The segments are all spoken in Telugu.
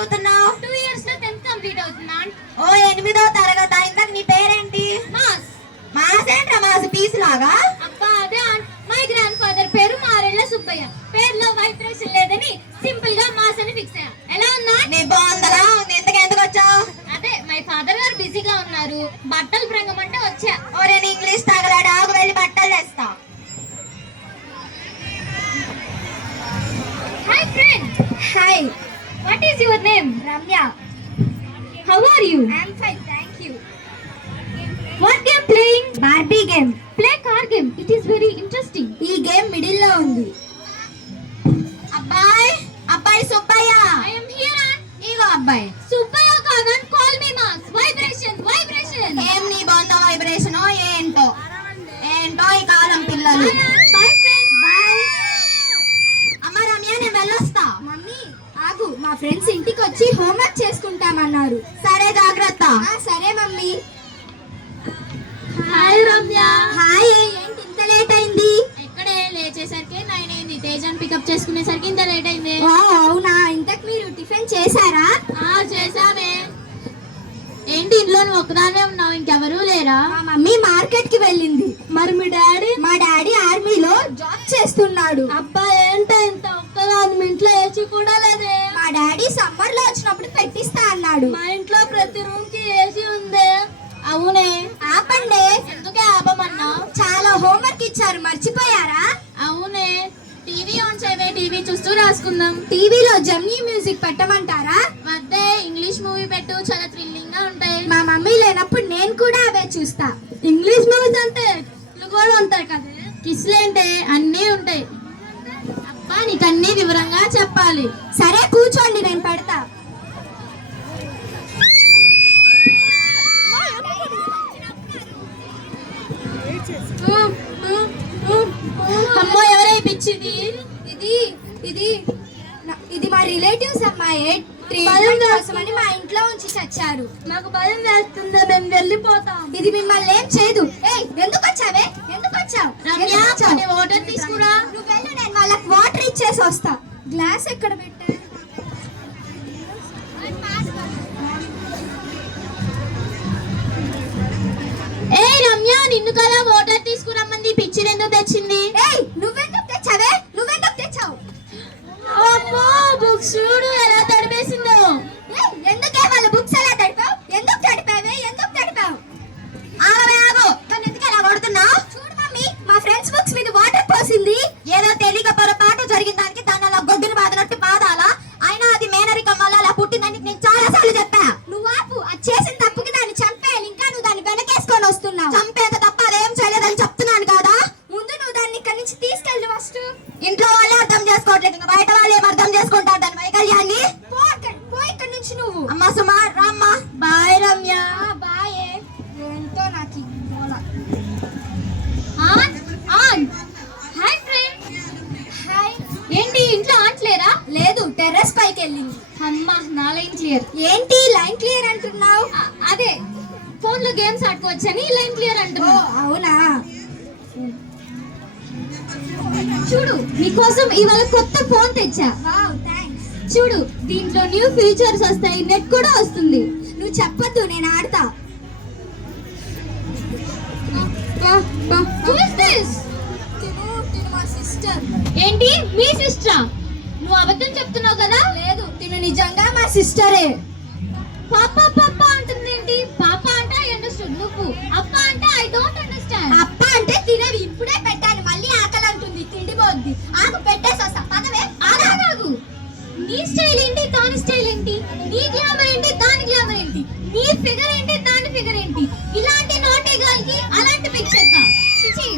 చదువుతున్నావు? 2 years లో 10th కంప్లీట్ అవుతుంది. ఓ 8వ తరగతి. ఇంతకు నీ పేరేంటి? మాస్. మాస్ ఏంట్రా? మాస్ పీస్ లాగా? అబ్బా అదే మై గ్రాండ్ ఫాదర్ పేరు మారెళ్ళ సుబ్బయ్య. పేరులో వైబ్రేషన్ లేదని సింపుల్ గా మాస్ అని ఫిక్స్ అయ్యా. ఎలా ఉన్నా? నీ బాగుందరా? ఎందుకు వచ్చావు? అదే మై ఫాదర్ గారు బిజీగా ఉన్నారు, బట్టలు బ్రంగమంటే వచ్చా. ఒరే నీ ఇంగ్లీష్ తగలాడు, ఆగు వెళ్ళి బట్టలు తెస్తా. Hi friend. Hi. What is your name? Ramya. How are you? I'm fine, thank you. What game playing? Barbie game. Play car game. It is very interesting. ఈ గేమ్ మిడిల్ లో ఉంది. అబ్బాయి సుబ్బయ్య. I am here. ఇగో అబ్బాయి. సుబ్బయ్య కాదన్ కాల్ మీ మాస్. వైబ్రేషన్. ఏం నీ బాగుందో వైబ్రేషన్ ఏంటో ఈ కాలం పిల్లలు. Bye friend. బాయ్. అమ్మ రమ్య నేను వెళ్ళొస్తా. మమ్మీ ఆగు, మా ఫ్రెండ్స్ ఇంటికి వచ్చి హోంవర్క్ చేసుకుంటామన్నారు. సరే జాగ్రత్త. సరే మమ్మీ. హాయ్ రమ్య. హాయ్. ఏంటి ఇంత లేట్ అయింది? ఇక్కడే లేచేసరికి 9 అయింది. తేజన్ పికప్ చేసుకునేసరికి ఇంత లేట్ అయింది. ఓ అవునా, ఇంతకు మీరు టిఫిన్ చేశారా? చేసామే. ఏంటి ఇంట్లో నువ్వు ఒక్కదానే ఉన్నావు, ఇంకెవరూ లేరా? మా మమ్మీ మార్కెట్ కి వెళ్ళింది. మరి మీ డాడీ? మా డాడీ ఆర్మీలో జాబ్ చేస్తున్నాడు. అబ్బా ఏంటో ఇంత ఒక్కదాని, మీ ఇంట్లో ఏసీ కూడా లేదే? మా డాడీ సమ్మర్ లో వచ్చినప్పుడు పెట్టిస్తా అన్నాడు. మా ఇంట్లో ప్రతి రూమ్ కి ఏసీ ఉందే. అవునే. ఆపండి. ఎందుకే ఆపమన్నా? చాలా హోంవర్క్ ఇచ్చారు, మర్చిపోయారా? అవునే. టీవీ ఆన్ చేయవే, టీవీ చూస్తూ రాసుకుందాం. టీవీలో జమ్నీ మ్యూజిక్ పెట్టమంటారా? వద్దే, ఇంగ్లీష్ మూవీ పెట్టు, చాలా థ్రిల్లింగ్ గా ఉంటాయి. మా మమ్మీ లేనప్పుడు నేను కూడా అవే చూస్తా. ఇంగ్లీష్ మూవీస్ అంటే కూడా ఉంటాయి కదా. కిస్లేంటే అన్నీ ఉంటాయి. అబ్బా నీకు అన్ని వివరంగా చెప్పాలి. సరే కూర్చోండి, నేను పెడతా. అమ్మో ఎవరై పిచ్చింది? ఇది మా రిలేటివ్స్ అమ్మాయి. ట్రీట్మెంట్ కోసమని మా ఇంట్లో ఉంచి చచ్చారు. నాకు భయం వేస్తుందా, మేము వెళ్ళిపోతాం. ఇది మిమ్మల్ని ఏం చేయదు. ఎందుకు వచ్చావే? ఎందుకు వచ్చావు? వాటర్ తీసుకురా. నువ్వు వెళ్ళు, నేను వాళ్ళకి వాటర్ ఇచ్చేసి వస్తా. గ్లాస్ ఎక్కడ పెట్టా? ఏ రమ్య, నిన్ను కదా వాటర్ తీసుకురమ్మంది, పిచ్చి ఎందుకు తెచ్చింది? నువ్వెందుకు తెచ్చావే? నువ్వెందుకు తెచ్చావు? అమ్మో బుక్స్ చూడు ఎలా తడిపేసిందో. ఎందుకే వాళ్ళ బుక్స్ ఎలా తడిపావు? ఎందుకు తడిపావే? ఎందుకు తడిపావు? ఆగు. తను ఎందుకు ఎలా కొడుతున్నావు? చూడు మమ్మీ, మా ఫ్రెండ్స్ బుక్స్ మీద వాటర్ పోసింది. ఏదో తెలియక పొరపాటు జరిగిన దానికి దాన్ని అలా గొడ్డును బాధనట్టు బాధాలా? అయినా అది మేనరికం వల్ల అలా పుట్టిందని నేను చాలా సార్లు చెప్పా. నువ్వు ఆపు. అది చేసిన తప్పుకి దాన్ని చంపేయాలి. ఇంకా నువ్వు దాన్ని వెనకేసుకొని వస్తున్నావు. చంపేంత తప్ప అదేం చేయలేదని చెప్తున్నాను కదా. ముందు నువ్వు దాన్ని ఇక్కడి నుంచి తీసుకెళ్ళి ఫస్ట్. ఇంట్లో వాళ్ళే అర్థం చేసుకోవట్లేదు, ఇంకా బయట వాళ్ళు ఏం అర్థం చేసుకుంటారు దాని వైకల్యాన్ని. పో ఇక్కడి నుంచి నువ్వు. అమ్మ సుమా రామ్మ. బాయ్ రమ్య. బాయ్. ఏంటో నాకు హాయ్ ఫ్రెండ్. హాయ్. ఏంటి ఇంట్లో ఆంట్లేరా? లేదు, టెర్రస్ పైకి వెళ్ళింది. అమ్మా నా లైన్ క్లియర్. ఏంటి లైన్ క్లియర్ అంటున్నావు? అదే ఫోన్ లో గేమ్స్ ఆడుకోవచ్చని లైన్ క్లియర్ అంటున్నా. అవునా? చూడు నీకోసం ఇవాళ కొత్త ఫోన్ తెచ్చా. Wow, thanks. చూడు దీంట్లో న్యూ ఫీచర్స్ వస్తాయి, నెట్ కూడా వస్తుంది. నువ్వు చెప్పొద్దు, నేను ఆడతా. Who is this? తిను మా సిస్టర్. ఏంటి మీ సిస్టరా? నువ్వు అబద్ధం చెప్తున్నావు కదా. లేదు, తిను నిజంగా మా సిస్టరే. పాపా పాపా అంటుంది ఏంటి? పాపా అంటే ఐ అండర్స్టాండ్, నువ్వు అప్ప అంటే ఐ డోంట్ అండర్స్టాండ్. అప్ప అంటే తినేవి ఇప్పుడే పెట్టాను, మళ్ళీ ఆకలి అంటుంది, తిండిపోద్ది. ఆకు పెట్టేసి వస్తా, పదవే. ఆగు. నీ స్టైల్ ఏంటి, దాని స్టైల్ ఏంటి? నీ గ్లామర్ ఏంటి, దాని గ్లామర్ ఏంటి? నీ ఫిగర్ ఏంటి, దాని ఫిగర్ ఏంటి? ఇలాంటి నోటి గాలికి అలాంటి పిక్చర్ చిచి.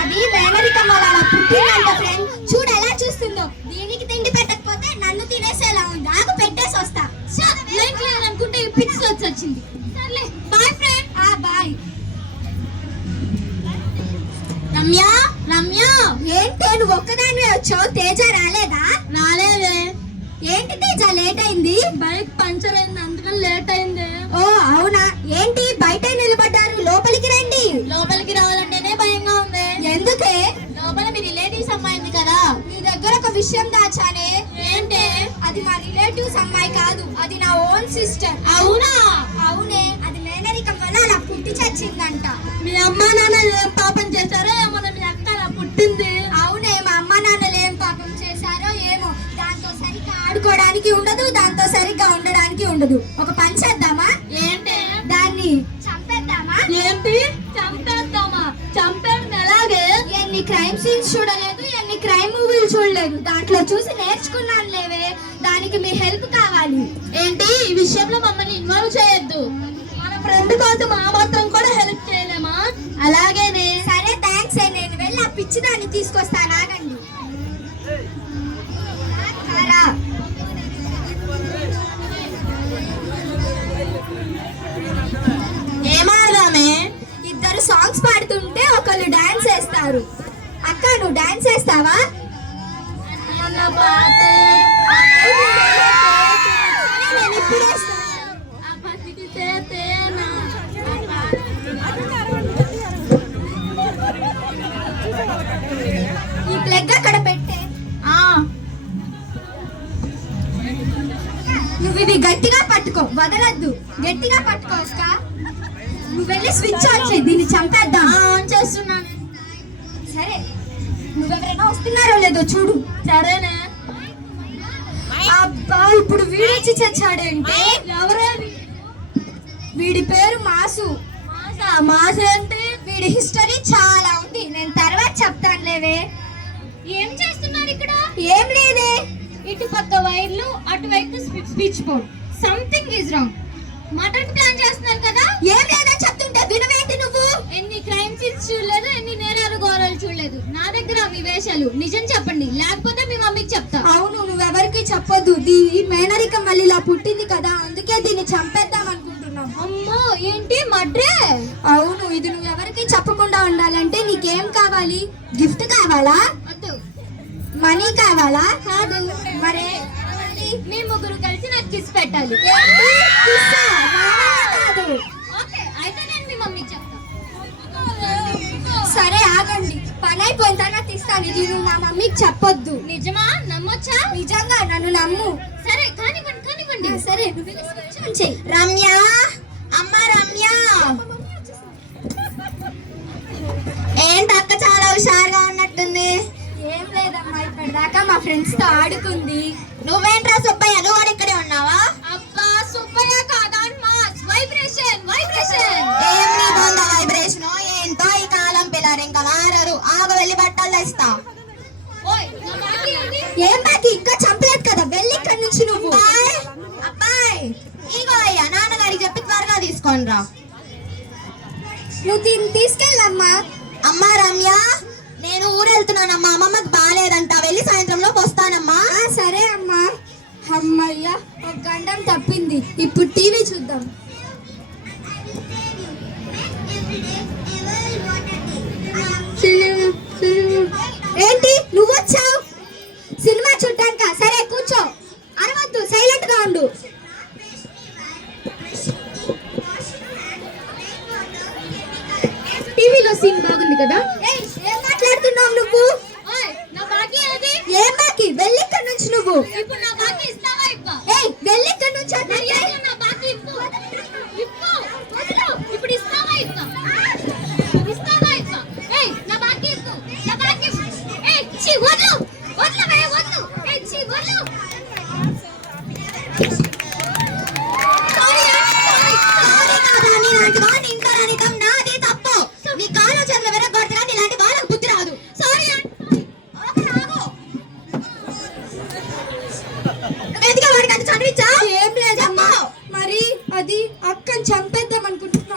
అది మేనరికం వల్ల అలా పుట్టిందంట ఫ్రెండ్. చూడు ఎలా చూస్తుందో. దీనికి తిండి పెట్టకపోతే నన్ను తినేసేలా ఉంది. ఆకు పెట్టేసి వస్తా. లైన్ క్లియర్ అనుకుంటే ఈ పిక్స్ వచ్చింది. సర్లే బాయ్ ఫ్రెండ్. బాయ్. రమ్య. ఏంటి నువ్వు ఒక్కదానివే వచ్చావు? తేజ రాలేదా? రాలేదే. ఏంటి తేజ లేట్ అయింది? బైక్ పంచర్ అయింది, అందుకని లేట్ అయింది. ఓ అవునా? ఏంటి బయట నిలబడ్డారు? లోపలికి రండి. లోపలికి రావాలంటేనే భయంగా ఉంది. ఎందుకే? లోపల మీ రిలేటివ్స్ అమ్మాయింది కదా. నీ దగ్గర ఒక విషయం దాచానే. ఏంటి? అది మా రిలేటివ్స్ చూసి అమ్మాయి కాదు, అది నా ఓన్ సిస్టర్. అవునా? అవునే, అది మేనరికం వల్ల అలా పుట్టి చచ్చిందంట. మీ అమ్మా నాన్న ఏం పాపం చేశారో ఏమో మీ అక్క అలా పుట్టింది. అవునే, మా అమ్మ నాన్నలు ఏం పాపం చేశారో ఏమో. దాంతో సరిగ్గా ఆడుకోవడానికి ఉండదు, దాంతో సరిగ్గా ఉండడానికి ఉండదు. ఒక పని చేద్దామా? ఏంటి? దాన్ని చంపేద్దామా? ఏంటి చంపేద్దామా? చంపేది ఎలాగే? ఎన్ని క్రైమ్ సీన్స్ చూడలేదు, ఎన్ని క్రైమ్ మూవీలు చూడలేదు, దాంట్లో చూసి నేర్చుకున్నాను లేవే. దానికి మీ హెల్ప్ కావాలి. ఏంటి? ఈ విషయంలో మమ్మల్ని ఇన్వాల్వ్ చేయొద్దు. మన ఫ్రెండ్ కోసం ఆ మాత్రం కూడా హెల్ప్ చేయలేమా? అలాగేనే. సరే థ్యాంక్స్. నేను వెళ్ళి ఆ పిచ్చిదాన్ని తీసుకొస్తాను, ఆగండి. రా. ఏమాడదామే? ఇద్దరు సాంగ్స్ పాడుతుంటే ఒకళ్ళు డాన్స్ వేస్తారు. అక్క, నువ్వు డాన్స్ వేస్తావా? సరే, నేను ఇప్పుడు వేస్తాను. ఈ ప్లగ్ అక్కడ పెట్టే. నువ్వు ఇది గట్టిగా పట్టుకో, వదలద్దు. గట్టిగా పట్టుకో అక్క. నువ్వు వెళ్ళి స్విచ్ ఆన్ చేయి, దీన్ని చంపేద్దాం. ఆన్ చేస్తున్నాను. సరే, నువ్వెవరైనా వస్తున్నారో లేదో చూడు. సరేనే. అబ్బా, ఇప్పుడు వీడొచ్చి చచ్చాడేంటి? ఎవరేది? వీడి పేరు మాసు. మాసేంటి? వీడి హిస్టరీ చాలా ఉంది, నేను తర్వాత చెప్తాను లేవే. ఏం చేస్తున్నారు ఇక్కడ? ఏం లేదే. ఇటు పక్క వైర్లు, అటువైపు switch board. Something is wrong. Mutton plan చేస్తున్నారు కదా? ఏం లేదా చెప్తుంటే వినవేంటి నువ్వు? ఎన్ని క్రైమ్ సీన్స్ చూడలేదు, ఎన్ని నేరాలు ఘోరాలు చూడలేదు. నా దగ్గర మీ వేషాలు. నిజం చెప్పండి, లేకపోతే మీ మమ్మీకి చెప్తా. అవును, నువ్వెవరికి చెప్పొద్దు. ఈ మేనరికం మళ్ళీ ఇలా పుట్టింది కదా, అందుకే దీన్ని చంపేద్దాం అనుకుంటున్నాం. అమ్మో, ఏంటి మడ్రే? అవును, ఇది నువ్వెవరికి చెప్పకుండా ఉండాలంటే నీకేం కావాలి? గిఫ్ట్ కావాలా? వద్దు. మనీ కావాలా? కాదు. మరే మీ ముగ్గురు కలిసి నాకు కిస్ పెట్టాలి. ఏంటి? కిస్సా? నా వల్ల కాదు. ఓకే, అయితే నేను మీ మమ్మీకి చెప్తా. సరే ఆగండి, పని అయిపోయిన తర్వాత ఇస్తాను. ఇది నువ్వు నా మమ్మీకి చెప్పొద్దు. నిజమా? నమ్మొచ్చా? నిజంగా, నన్ను నమ్ము. సరే, కానివ్వండి కానివ్వండి. సరే, నువ్వు వెళ్ళి స్విచ్ ఆన్ చెయ్యి. రమ్య, అమ్మ రమ్య. ఏంటి అక్క చాలా హుషారుగా ఉన్నట్టుంది? ఏం లేదమ్మా, ఇప్పటిదాకా మా ఫ్రెండ్స్ తో ఆడుకుంది. నువ్వేంట్రా సుబ్బయ్య, నువ్వు కూడా ఇక్కడే ఉన్నావా? అబ్బా, సుబ్బయ్య కాదా? Mass vibration vibration. ఏం నీ బొంద వైబ్రేషన్ ఏంటో ఈ కాలం పిల్లలు ఇంకా మారరు. ఆగు, వెళ్ళి బట్టలు తెస్తా. ఓయ్, నా బాకీ ఏంటి? ఏం బాకి? ఇంకా చంపలేదు కదా, వెళ్ళి ఇక్కడి నుంచి నువ్వు. అబ్బాయి, ఇగో అయ్యా, నాన్నగారికి చెప్పి త్వరగా తీసుకొని రా. నువ్వు దీన్ని తీసుకెళ్ళమ్మా. అమ్మా రమ్య, నేను ఊరు వెళ్తున్నానమ్మా, అమ్మమ్మకి బాగాలేదంట, వెళ్ళి సాయంత్రంలోకి వస్తానమ్మా. సరే అమ్మా. అమ్మయ్యా, ఒక గండం తప్పింది. ఇప్పుడు టీవీ చూద్దాం. ఏంటి నువ్వు వచ్చావు సినిమా చూడ్డానిక? సరే కూర్చో, అరవద్దు, సైలెంట్ గా ఉండు. టీవీలో సీన్ బాగుంది కదా? ఏయ్, ఏం మాట్లాడుతున్నావు నువ్వు? ఓయ్, నా బాకీ ఏది? ఏం బాకి? వెళ్ళి ఇక్కడి నుంచి నువ్వు. ఇప్పుడు నా బాకీ ఇస్తావా? ఇవ్వ. ఏయ్, వెళ్ళి ఇక్కడి నుంచి అన్నా. మర్యాదగా నా బాకీ ఇవ్వు. ఇవ్వు. వదిలు. ఇప్పుడు ఇస్తావా? ఇవ్వ. ఇస్తావా? ఇవ్వ. ఏయ్, నా బాకీ ఇవ్వు. నా బాకీ ఇవ్వు. ఏయ్, ఛీ, వదిలు. వదిలవే, వదిలు. ఏయ్, ఛీ, వదిలు. ఏం లేదమ్మా, మరి అది అక్కని చంపేద్దాం అనుకుంటున్నా.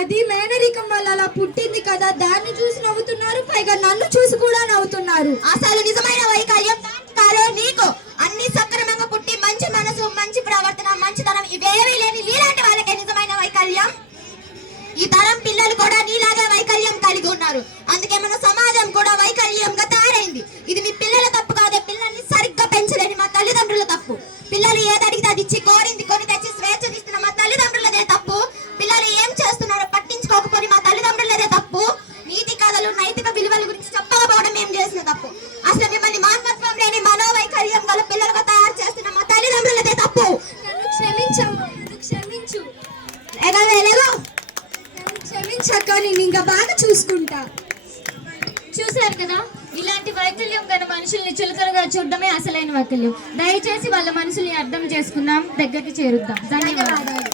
అది మేనరికం వల్ల అలా పుట్టింది కదా, దాన్ని చూసి నవ్వుతున్నారు, పైగా నన్ను చూసి కూడా నవ్వుతున్నారు. అసలు నిజమైన వైకల్యం కాదే నీకు. అన్ని సక్రమంగా పుట్టి మంచి మనసు, మంచి ప్రవర్తన, మంచితనం ఇవేవీ లేని నీలాంటి వాళ్ళకే నిజమైన వైకల్యం. ఈ తరం పిల్లలు కూడా నీలాగా వైకల్యం కలిగి ఉన్నారు, అందుకే మన సమాజం కూడా వైకల్యంగా తయారైంది. ఇది మీ పిల్లల తప్పు కాదే, పిల్లల్ని సరిగ్గా పెంచలేని మా తల్లిదండ్రుల తప్పు. పిల్లలు ఏదడిగితే అది ఇచ్చి, కోరింది కొని తెచ్చి స్వేచ్ఛనిస్తున్న మా తల్లిదండ్రులదే తప్పు. పిల్లలు ఏం చేస్తున్నారో పట్టించుకోకపోని మా తల్లిదండ్రులదే తప్పు. నీతి కథలు, నైతిక విలువల గురించి చెప్పకపోవడం ఏం చేసిన తప్పు. అసలు మిమ్మల్ని మానవత్వం లేని మనోవైకల్యం గల పిల్లలుగా తయారు చేస్తున్న మా తల్లిదండ్రులదే తప్పు. నన్ను క్షమించమ్మా, నన్ను క్షమించు. ఎగవేలేవు. నన్ను క్షమించక్క, నేను ఇంకా బాగా చూసుకుంటా. చూశారు కదా, ఇలాంటి వైకల్యం గల మనుషుల్ని చులకనగా చూడడమే అసలైన వైకల్యం. దయచేసి వాళ్ళ మనసుల్ని అర్థం చేసుకుందాం, దగ్గరికి చేరుద్దాం. ధన్యవాదాలు.